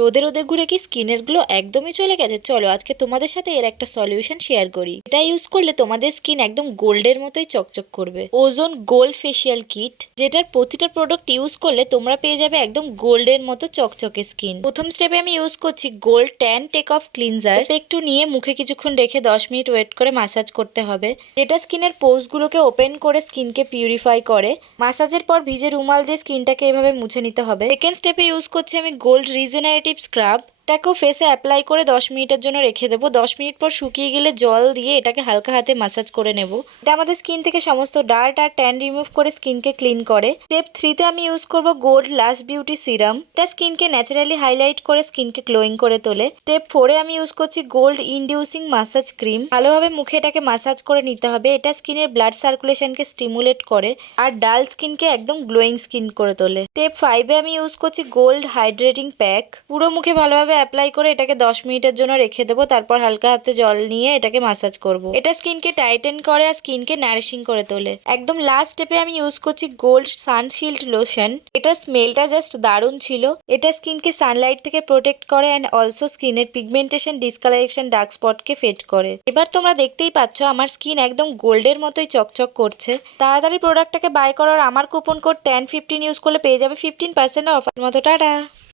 রোদে রোদে ঘুরে কি স্কিনের গ্লো একদমই চলে গেছে? চলো আজকে তোমাদের সাথে এর একটা সলিউশন শেয়ার করি। এটা ইউজ করলে তোমাদের স্কিন একদম গোল্ডের মতোই চকচক করবে। ওজোন গোল্ড ফেসিয়াল কিট, যেটার প্রতিটা প্রোডাক্ট ইউজ করলে তোমরা পেয়ে যাবে একদম গোল্ডের মতো চকচকে স্কিন। প্রথম স্টেপে আমি ইউজ করছি gold tan take off cleanser. একটু নিয়ে মুখে কিছুক্ষণ রেখে 10 মিনিট ওয়েট করে ম্যাসাজ করতে হবে, যেটা স্কিনের পোর্সগুলোকে ওপেন করে স্কিনকে পিউরিফাই করে। ম্যাসাজের পর ভিজে রুমাল দিয়ে স্কিনটাকে এভাবে মুছে নিতে হবে। সেকেন্ড স্টেপে ইউজ করছি আমি গোল্ড রিজেনারেটিভ স্ক্রাব। এটাকেও ফেসে অ্যাপ্লাই করে 10 মিনিটের জন্য রেখে দেবো। 10 মিনিট পর শুকিয়ে গেলে জল দিয়ে এটাকে হালকা হাতে ম্যাসাজ করে নেব। এটা আমাদের স্কিন থেকে সমস্ত ডার্ট আর ট্যান রিমুভ করে স্কিনকে ক্লিন করে। স্টেপ 3তে আমি ইউজ করব গোল্ড লাশ বিউটি সিরাম। এটা স্কিনকে ন্যাচারালি হাইলাইট করে স্কিনকে গ্লোয়িং করে তোলে। স্টেপ 4এ আমি ইউজ করছি গোল্ড ইনডিউসিং ম্যাসাজ ক্রিম। ভালোভাবে মুখে এটাকে ম্যাসাজ করে নিতে হবে। এটা স্কিনের ব্লাড সার্কুলেশনকে স্টিমুলেট করে আর ডাল স্কিনকে একদম গ্লোয়িং স্কিন করে তোলে। স্টেপ 5এ আমি ইউজ করছি গোল্ড হাইড্রেটিং প্যাক। পুরো মুখে ভালোভাবে অ্যাপ্লাই করে এটাকে 10 মিনিটের জন্য রেখে দেবো। তারপর হালকা হাতে জল নিয়ে এটাকে ম্যাসাজ করব। এটা স্কিনকে টাইটেন করে আর স্কিনকে নারিশিং করে তোলে। একদম লাস্ট স্টেপে আমি ইউজ করছি গোল্ড সানশিল্ড লোশন। এটা স্মেলটা জাস্ট দারুণ ছিল। এটা স্কিনকে সানলাইট থেকে প্রোটেক্ট করে অ্যান্ড অলসো স্কিনের পিগমেন্টেশন, ডিসকালারেশন, ডার্ক স্পটকে ফেড করে। এবার তোমরা দেখতেই পাচ্ছ আমার স্কিন একদম গোল্ডের মতোই চকচক করছে। তাড়াতাড়ি প্রোডাক্টটাকে বাই করার আমার কুপন কোড 1015 ইউজ করলে পেয়ে যাবে 15% অফার মতো। টাটা।